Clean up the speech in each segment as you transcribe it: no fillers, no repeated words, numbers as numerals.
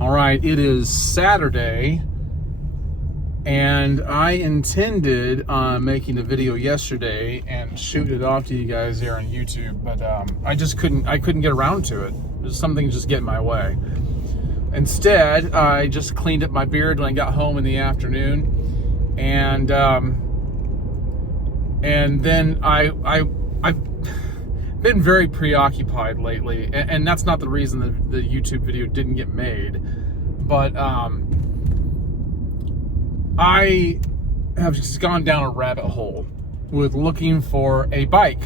All right, it is Saturday, and I intended on making a video yesterday and shoot it off to you guys here on YouTube, but I couldn't get around to it. Something just get in my way. Instead, I just cleaned up my beard when I got home in the afternoon, and then I've been very preoccupied lately, and that's not the reason that the YouTube video didn't get made, but I have just gone down a rabbit hole with looking for a bike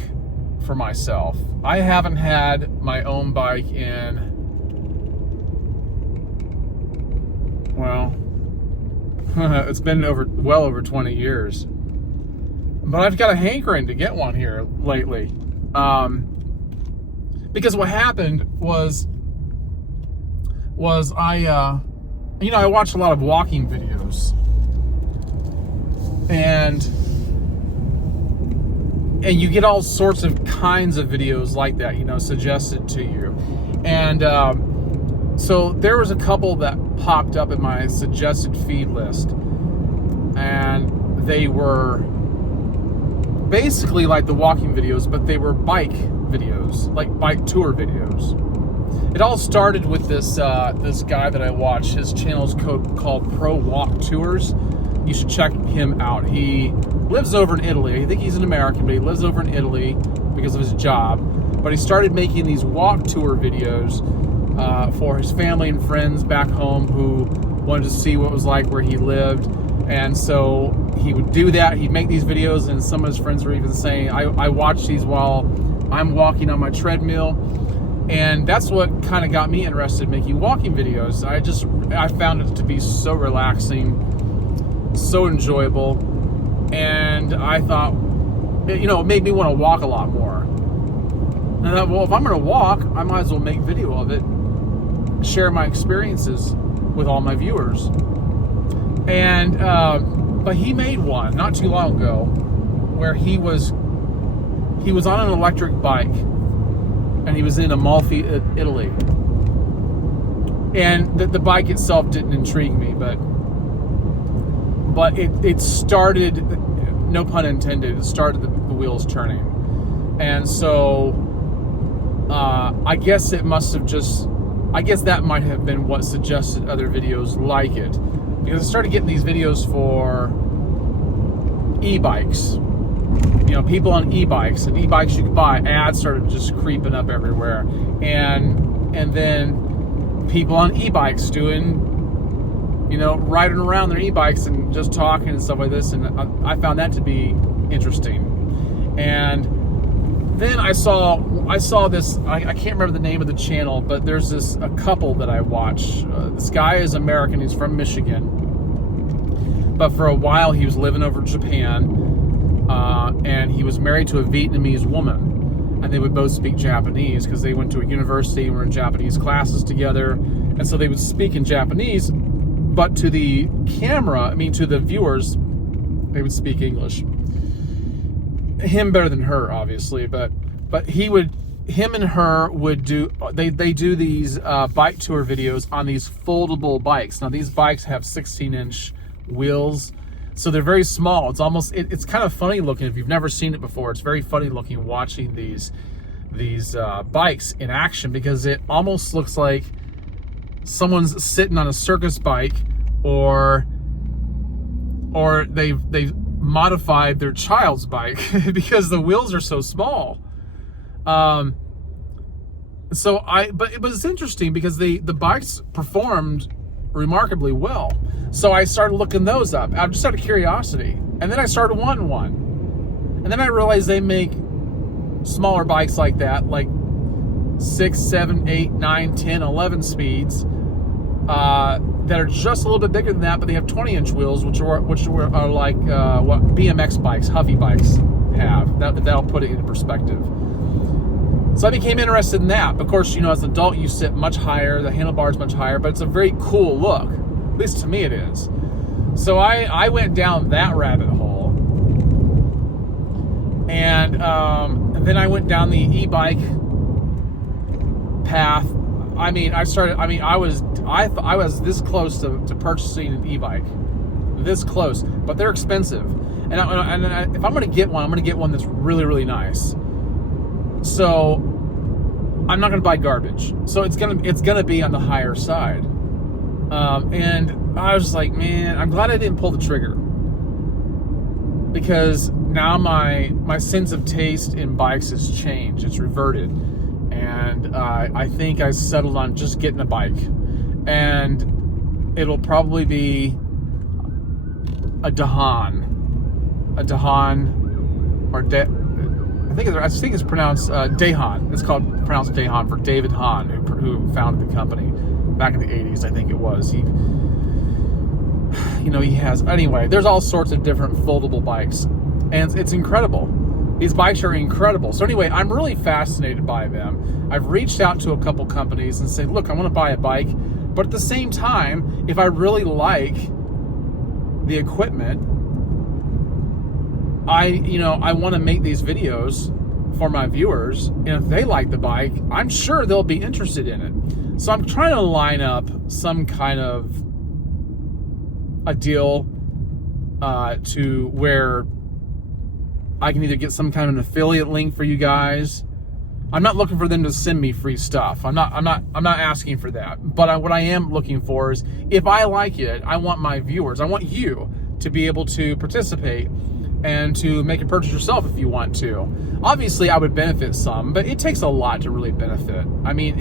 for myself. I haven't had my own bike in, well, it's been well over 20 years. But I've got a hankering to get one here lately. Because what happened was I watch a lot of walking videos, and you get all sorts of kinds of videos like that, suggested to you. And so there was a couple that popped up in my suggested feed list, and they were basically like the walking videos, but they were bike videos, like bike tour videos. It all started with this guy that I watch. His channel's called Pro Walk Tours. You should check him out. He lives over in Italy. I think he's an American, but he lives over in Italy because of his job. But he started making these walk tour videos for his family and friends back home who wanted to see what it was like where he lived. And so he would do that. He'd make these videos, and some of his friends were even saying, I watch these while I'm walking on my treadmill. And that's what kind of got me interested in making walking videos. I found it to be so relaxing, so enjoyable, and I thought, it made me want to walk a lot more. And I thought, well, if I'm going to walk, I might as well make video of it, share my experiences with all my viewers. And but he made one not too long ago where he was on an electric bike, and he was in Amalfi, Italy. And the bike itself didn't intrigue me, but it started, no pun intended, it started the wheels turning. And so I guess that might have been what suggested other videos like it. Because I started getting these videos for e-bikes. People on e-bikes, and e-bikes you could buy. Ads started just creeping up everywhere. And then people on e-bikes doing, riding around their e-bikes and just talking and stuff like this. And I found that to be interesting. And then I saw this, I can't remember the name of the channel, but there's a couple that I watch. This guy is American, he's from Michigan, but for a while he was living over in Japan, and he was married to a Vietnamese woman, and they would both speak Japanese because they went to a university and were in Japanese classes together, and so they would speak in Japanese, but to the viewers, they would speak English. Him better than her, obviously, but him and her would do, they do these bike tour videos on these foldable bikes. Now these bikes have 16-inch wheels, so they're very small. It's kind of funny looking. If you've never seen it before, it's very funny looking watching these bikes in action, because it almost looks like someone's sitting on a circus bike, or they've modified their child's bike because the wheels are so small. But it was interesting because the bikes performed remarkably well. So I started looking those up, just out of curiosity. And then I started wanting one. And then I realized they make smaller bikes like that, like 6, 7, 8, 9, 10, 11 speeds, that are just a little bit bigger than that, but they have 20-inch wheels, which are like what BMX bikes, Huffy bikes have. That'll put it into perspective. So I became interested in that. Of course, as an adult, you sit much higher, the handlebar's much higher, but it's a very cool look. At least to me it is. So I went down that rabbit hole. And then I went down the e-bike path I mean, I was this close to purchasing an e-bike, this close, but they're expensive. And if I'm going to get one, I'm going to get one that's really, really nice. So I'm not going to buy garbage. So it's gonna be on the higher side. And I was like, man, I'm glad I didn't pull the trigger, because now my sense of taste in bikes has changed. It's reverted. And I think I settled on just getting a bike. And it'll probably be a Dahan. I think it's pronounced Dahan. It's pronounced Dahan for David Hahn, who founded the company back in the 80s, I think it was. He has, anyway, there's all sorts of different foldable bikes, and it's incredible. These bikes are incredible. So anyway, I'm really fascinated by them. I've reached out to a couple companies and said, look, I want to buy a bike, but at the same time, if I really like the equipment, I want to make these videos for my viewers, and if they like the bike, I'm sure they'll be interested in it. So I'm trying to line up some kind of a deal to where I can either get some kind of an affiliate link for you guys. I'm not looking for them to send me free stuff. I'm not asking for that. But what I am looking for is, if I like it, I want my viewers, I want you to be able to participate and to make a purchase yourself if you want to. Obviously, I would benefit some, but it takes a lot to really benefit. I mean,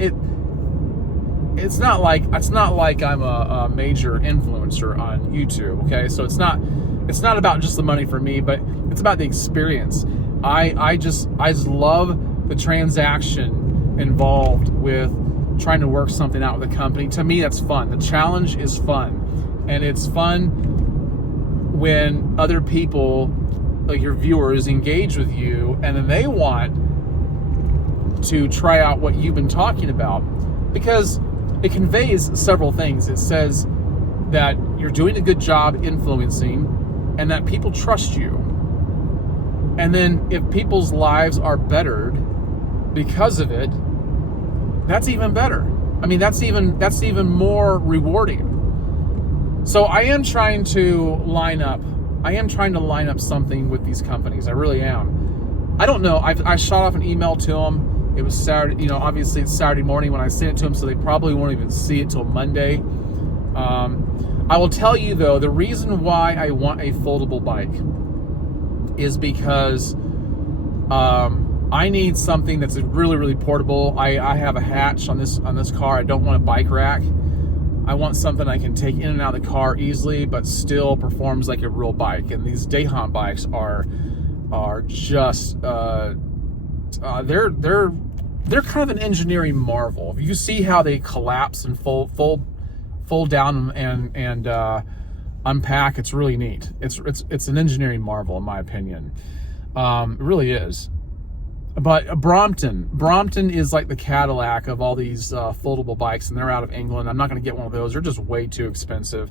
it's not like I'm a major influencer on YouTube. Okay, so it's not about just the money for me, but it's about the experience. I just love the transaction involved with trying to work something out with a company. To me, that's fun. The challenge is fun, and it's fun when other people, like your viewers, engage with you, and then they want to try out what you've been talking about, because it conveys several things. It says that you're doing a good job influencing, and that people trust you. And then if people's lives are bettered because of it, that's even better. I mean, that's even more rewarding. So I am trying to line up something with these companies. I really am. I don't know. I shot off an email to them. It was Saturday. Obviously it's Saturday morning when I sent it to them, so they probably won't even see it till Monday. I will tell you though, the reason why I want a foldable bike is because I need something that's really, really portable. I have a hatch on this car. I don't want a bike rack. I want something I can take in and out of the car easily, but still performs like a real bike. And these Dahan bikes are just they're kind of an engineering marvel. You see how they collapse and fold down and unpack. It's really neat. It's an engineering marvel, in my opinion. It really is. But Brompton is like the Cadillac of all these foldable bikes, and they're out of England. I'm not going to get one of those. They're just way too expensive.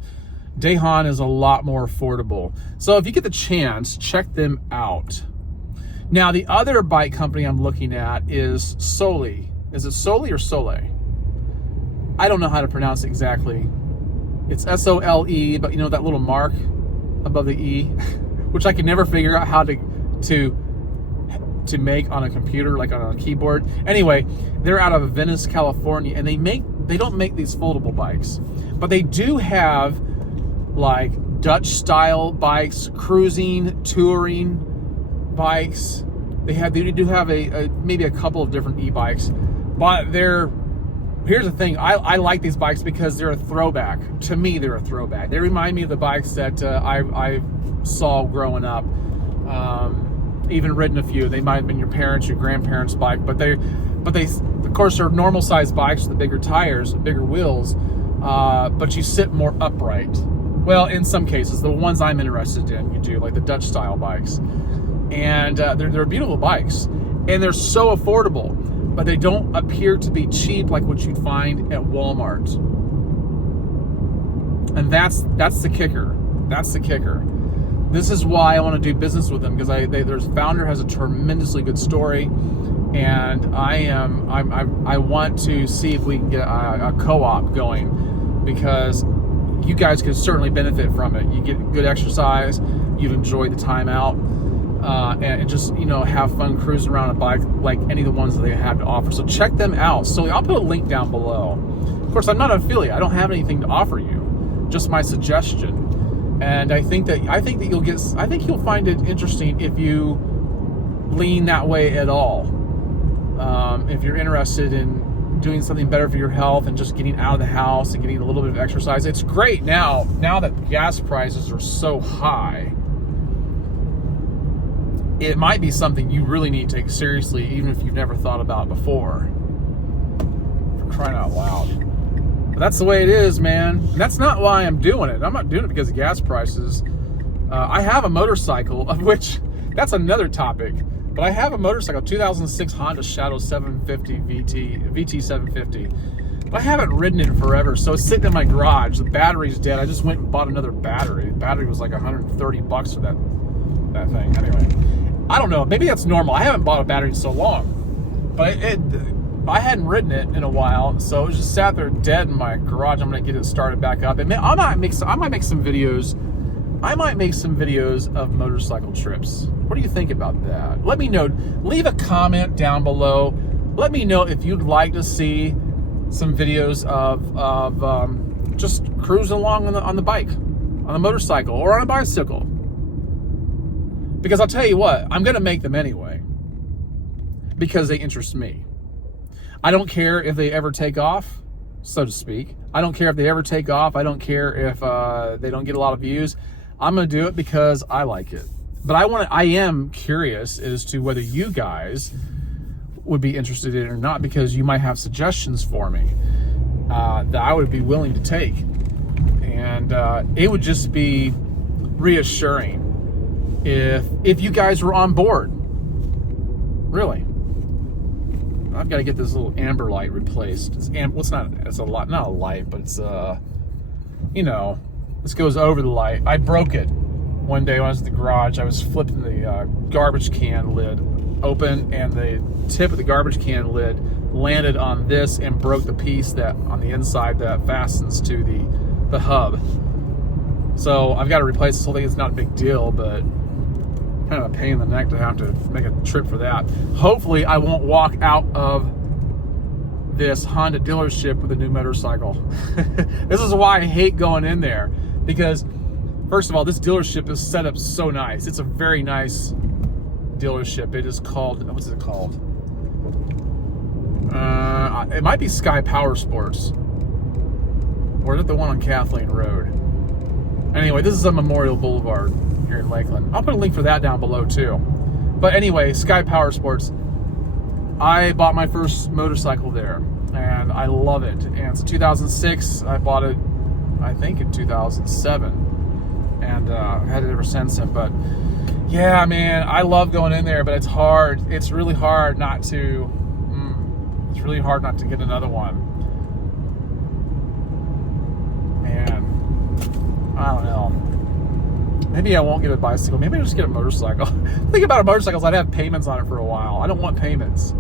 Dahan is a lot more affordable. So if you get the chance, check them out. Now, the other bike company I'm looking at is Soli. Is it Soli or Sole? I don't know how to pronounce it exactly. It's S-O-L-E, but that little mark above the E, which I can never figure out how to make on a computer, like on a keyboard. Anyway, they're out of Venice, California, and they don't make these foldable bikes, but they do have like Dutch style bikes, cruising, touring bikes. They do have maybe a couple of different e-bikes, but here's the thing. I like these bikes because they're a throwback. To me, they're a throwback. They remind me of the bikes that I saw growing up. Even ridden a few. They might have been your parents, your grandparents' bike, but they of course are normal sized bikes with the bigger tires, bigger wheels, but you sit more upright. Well, in some cases, the ones I'm interested in, you do, like the Dutch style bikes, and they're beautiful bikes, and they're so affordable, but they don't appear to be cheap like what you'd find at Walmart. And that's the kicker. That's the kicker. this is why I want to do business with them, because their founder has a tremendously good story, and I want to see if we can get a co-op going, because you guys could certainly benefit from it. You get good exercise, you'd enjoy the time out, and just, you know, have fun cruising around a bike like any of the ones that they have to offer. So check them out. So I'll put a link down below. Of course, I'm not an affiliate. I don't have anything to offer you, just my suggestion. And I think that you'll find it interesting if you lean that way at all. If you're interested in doing something better for your health and just getting out of the house and getting a little bit of exercise, it's great now that gas prices are so high. It might be something you really need to take seriously, even if you've never thought about before. For crying out loud. But that's the way it is, man. And that's not why I'm doing it. I'm not doing it because of gas prices. I have a motorcycle, of which, that's another topic. But I have a motorcycle, 2006 Honda Shadow 750 VT 750. But I haven't ridden it forever, so it's sitting in my garage. The battery's dead. I just went and bought another battery. The battery was like $130 for that thing. Anyway, I don't know. Maybe that's normal. I haven't bought a battery in so long. But I hadn't ridden it in a while, so it was just sat there dead in my garage. I'm going to get it started back up. And I might make some videos. I might make some videos of motorcycle trips. What do you think about that? Let me know. Leave a comment down below. Let me know if you'd like to see some videos of just cruising along on the bike, on a motorcycle, or on a bicycle. Because I'll tell you what, I'm going to make them anyway, because they interest me. I don't care if they ever take off, so to speak. I don't care if they ever take off. I don't care if they don't get a lot of views. I'm going to do it because I like it. But I am curious as to whether you guys would be interested in it or not, because you might have suggestions for me that I would be willing to take. And it would just be reassuring if you guys were on board. Really. I've got to get this little amber light replaced. It's a not a light, but it's you know, this goes over the light. I broke it one day when I was at the garage. I was flipping the garbage can lid open, and the tip of the garbage can lid landed on this and broke the piece that on the inside that fastens to the hub. So I've got to replace this whole thing. It's not a big deal, but kind of a pain in the neck to have to make a trip for that. Hopefully I won't walk out of this Honda dealership with a new motorcycle. This is why I hate going in there, because first of all, this dealership is set up so nice. It's a very nice dealership. It is called, what's it called? It might be Sky Power Sports, or is it the one on Kathleen Road? Anyway, this is on Memorial Boulevard here in Lakeland. I'll put a link for that down below too. But anyway, Sky Power Sports. I bought my first motorcycle there, and I love it. And it's 2006. I bought it, I think, in 2007, and had it ever since then. But yeah, man, I love going in there, but it's hard. It's really hard not to. It's really hard not to get another one. Man, I don't know. Maybe I won't get a bicycle. Maybe I'll just get a motorcycle. Think about motorcycles. I'd have payments on it for a while. I don't want payments.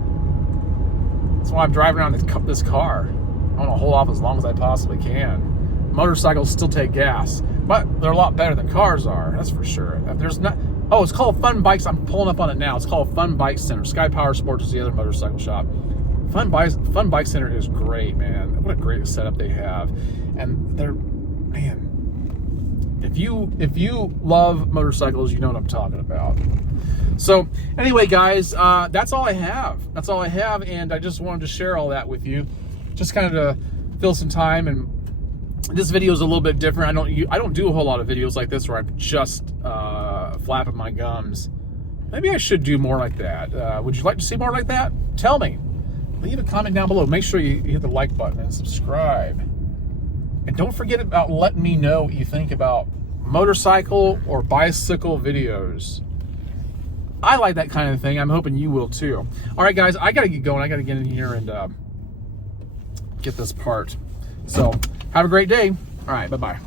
That's why I'm driving around this car. I want to hold off as long as I possibly can. Motorcycles still take gas, but they're a lot better than cars are. That's for sure. If there's not, oh, it's called Fun Bikes. I'm pulling up on it now. It's called Fun Bike Center. Sky Power Sports is the other motorcycle shop. Fun Bike Center is great, man. What a great setup they have, and they're, man. If you love motorcycles, you know what I'm talking about. So anyway, guys, that's all I have. That's all I have, and I just wanted to share all that with you, just kind of to fill some time. And this video is a little bit different. I don't do a whole lot of videos like this where I'm just flapping my gums. Maybe I should do more like that. Would you like to see more like that? Tell me. Leave a comment down below. Make sure you hit the like button and subscribe. And don't forget about letting me know what you think about motorcycle or bicycle videos. I like that kind of thing. I'm hoping you will too. All right, guys, I got to get going. I got to get in here and get this part. So have a great day. All right, bye-bye.